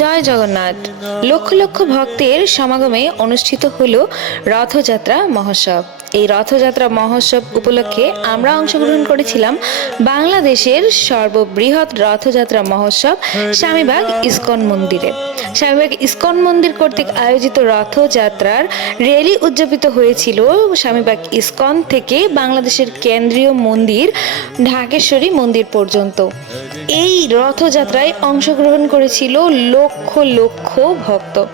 জয় জগন্নাথ। লক্ষ লক্ষ ভক্তের সমাগমে অনুষ্ঠিত হল রথযাত্রা মহোৎসব। এই রথযাত্রা মহোৎসব উপলক্ষে আমরা অংশগ্রহণ করেছিলাম বাংলাদেশের সর্ববৃহৎ রথযাত্রা মহোৎসব স্বামীবাগ ইস্কন মন্দিরে। স্বামীবাগ ইস্কন মন্দির কর্তৃক আয়োজিত রথযাত্রার র্যালি উদযাপিত হয়েছিল স্বামীবাগ ইস্কন থেকে বাংলাদেশের কেন্দ্রীয় মন্দির ঢাকেশ্বরী মন্দির পর্যন্ত। এই রথযাত্রায় অংশগ্রহণ করেছিল লক্ষ লক্ষ ভক্ত।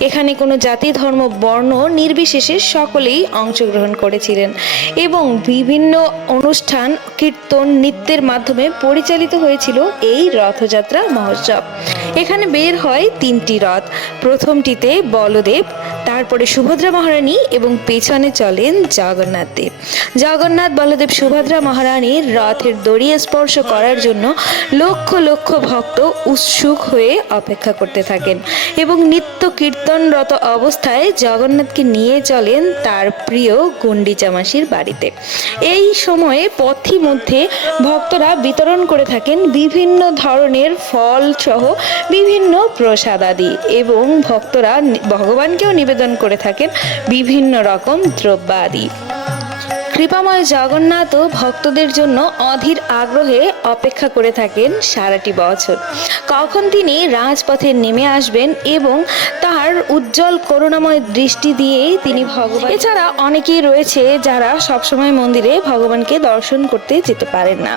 এখানে কোনো জাতি, ধর্ম, বর্ণ নির্বিশেষে সকলেই অংশগ্রহণ করেছিলেন এবং বিভিন্ন অনুষ্ঠান, কীর্তন, নৃত্যের মাধ্যমে পরিচালিত হয়েছিল এই রথযাত্রা মহোৎসব। এখানে বের হয় তিনটি রথ। প্রথমটিতে বলদেব তারপরে সুভদ্রা মহারানী এবং পেছনে চলেন জগন্নাথ দেব। জগন্নাথ বলদেব সুভদ্রা মহারানীর রথের দড়ি স্পর্শ করার জন্য লক্ষ লক্ষ ভক্ত উৎসুক হয়ে অপেক্ষা করতে থাকেন এবং নিত্য কীর্তনরত অবস্থায় জগন্নাথকে নিয়ে চলেন তার প্রিয় গুন্ডিচা মাসির বাড়িতে। এই সময়ে পথি মধ্যে ভক্তরা বিতরণ করে থাকেন বিভিন্ন ধরনের ফল সহ বিভিন্ন প্রসাদাদি এবং ভক্তরা ভগবানকেও নিবেদন করে থাকেন বিভিন্ন রকম দ্রব্যাদি। কৃপাময় জগন্নাথও ভক্তদের জন্য অধীর আগ্রহে অপেক্ষা করে থাকেন সারাটি বছর। কখন তিনি রাজপথে নেমে আসবেন এবং তার উজ্জ্বল করুণাময় দৃষ্টি দিয়ে তিনি ভগবান এছাড়া অনেকেই রয়েছে যারা সবসময় মন্দিরে ভগবানকে দর্শন করতে যেতে পারেন না।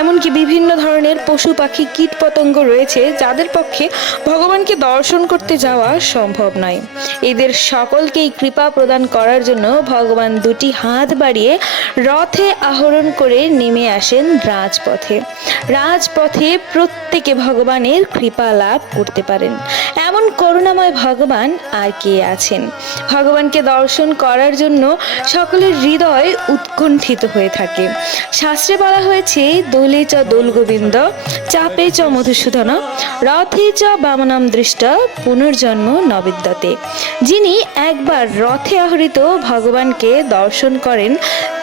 এমনকি বিভিন্ন ধরনের পশু পাখি কীট পতঙ্গ রয়েছে যাদের পক্ষে ভগবানকে দর্শন করতে যাওয়া সম্ভব নয়। এদের সকলকেই কৃপা প্রদান করার জন্য ভগবান দুটি হাত বাড়িয়ে রথে আহরণ করে নেমে আসেন রাজপথে। রাজপথে প্রত্যেকে ভগবানের কৃপা লাভ করতে পারেন। এমন করুণাময় ভগবান আর কে আছেন। ভগবানকে দর্শন করার জন্য সকলের হৃদয় উৎকণ্ঠিত হয়ে থাকে। শাস্ত্রে বলা হয়েছে, দোলে চ দোল গোবিন্দ, চাপে চ মধুসূদন, রথে চ বামনাম দৃষ্ট, পুনর্জন্ম নবিদ্যতে। যিনি একবার রথে আহরিত ভগবানকে দর্শন করেন,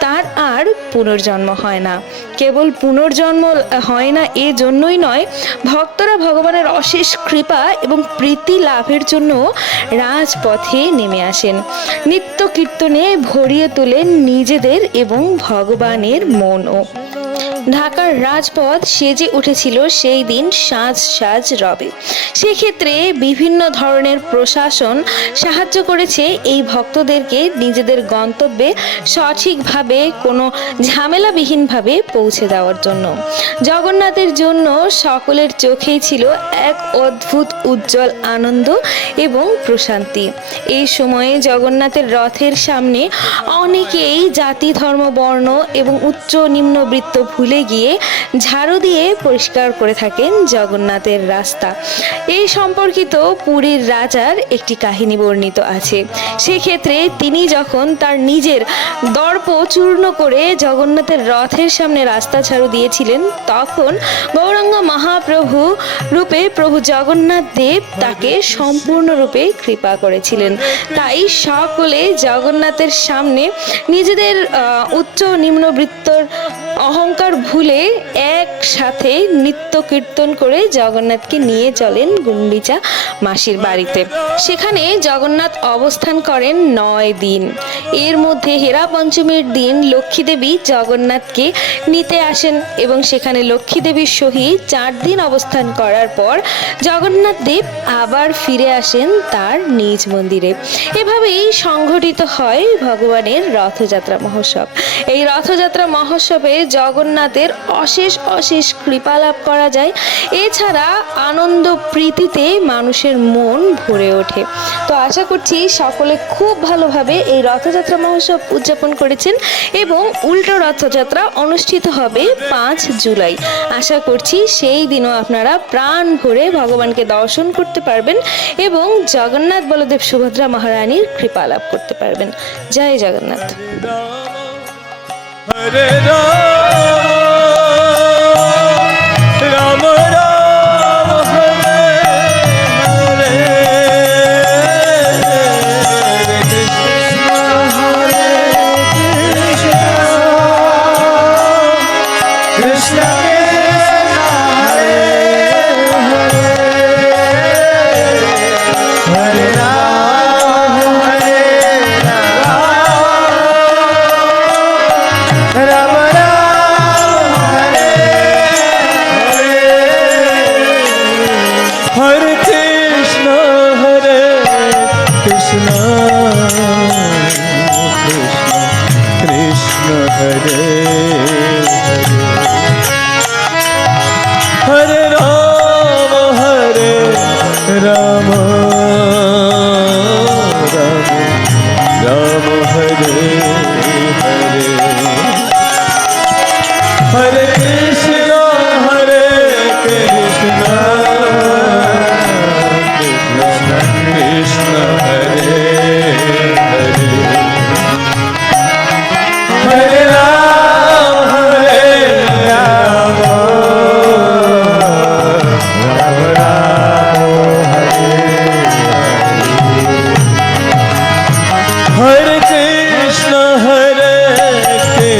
তার আর পুনর্জন্ম হয় না। কেবল পুনর্জন্ম হয় না এ জন্যই নয়, ভক্তরা ভগবানের অশেষ কৃপা এবং প্রীতি লাভের জন্য রাজপথে নেমে আসেন। নিত্য কীর্তনে ভরিয়ে তোলেন নিজেদের এবং ভগবানের মনও। ঢাকার রাজপথ সেজে উঠেছিল সেই দিন সাজ সাজ রবে। সেক্ষেত্রে বিভিন্ন ধরনের প্রশাসন সাহায্য করেছে এই ভক্তদেরকে নিজেদের গন্তব্যে সঠিকভাবে, কোনো ঝামেলাবিহীনভাবে পৌঁছে দেওয়ার জন্য। জগন্নাথের জন্য সকলের চোখেই ছিল এক অদ্ভুত, উজ্জ্বল আনন্দ এবং প্রশান্তি। এই সময়ে জগন্নাথের রথের সামনে অনেকেই জাতি, ধর্ম, বর্ণ এবং উচ্চ নিম্ন বৃত্ত ভুলে গিয়ে ঝাড়ু দিয়ে পরিষ্কার করে থাকেন জগন্নাথের রাস্তা। এই সম্পর্কিত পুরীর রাজার একটি কাহিনী বর্ণিত আছে। সেক্ষেত্রে তিনি যখন তার নিজের দর্প চূর্ণ করে জগন্নাথের রথের সামনে রাস্তা ঝাড়ু দিয়েছিলেন, তখন গৌরাঙ্গ মহাপ্রভু রূপে প্রভু জগন্নাথ দেব তাকে সম্পূর্ণরূপে কৃপা করেছিলেন। তাই সকলে জগন্নাথের সামনে নিজেদের উচ্চ নিম্নবৃত্তর অহংকার ভুলে একসাথে নৃত্য কীর্তন করে জগন্নাথকে নিয়ে চলেন গুন্ডিচা মাসির বাড়িতে। সেখানে জগন্নাথ অবস্থান করেন নয় দিন। এর মধ্যে হেরা পঞ্চমীর দিন লক্ষ্মী দেবী জগন্নাথকে নিতে আসেন এবং সেখানে লক্ষ্মী দেবীর সহিত চার দিন অবস্থান করার পর জগন্নাথ দেব আবার ফিরে আসেন তার নিজ মন্দিরে। এভাবেই সংঘটিত হয় ভগবানের রথযাত্রা মহোৎসব। এই রথযাত্রা মহোৎসবে জগন্নাথের অশেষ অশেষ কৃপা লাভ করা যায়। এছাড়া আনন্দ প্রীতিতে মানুষের মন ভরে ওঠে। তো আশা করছি সকলে খুব ভালোভাবে এই রথযাত্রা মহোৎসব উদযাপন করেছেন এবং উল্টো রথযাত্রা অনুষ্ঠিত হবে পাঁচ জুলাই। আশা করছি সেই দিনও আপনারা প্রাণ ভরে ভগবানকে দর্শন করতে পারবেন এবং জগন্নাথ বলদেব সুভদ্রা মহারানীর কৃপা লাভ করতে পারবেন। জয় জগন্নাথ। হরে রাম রাম রাম হরে হরে কৃষ্ণ হরে কৃষ্ণ কৃষ্ণ And I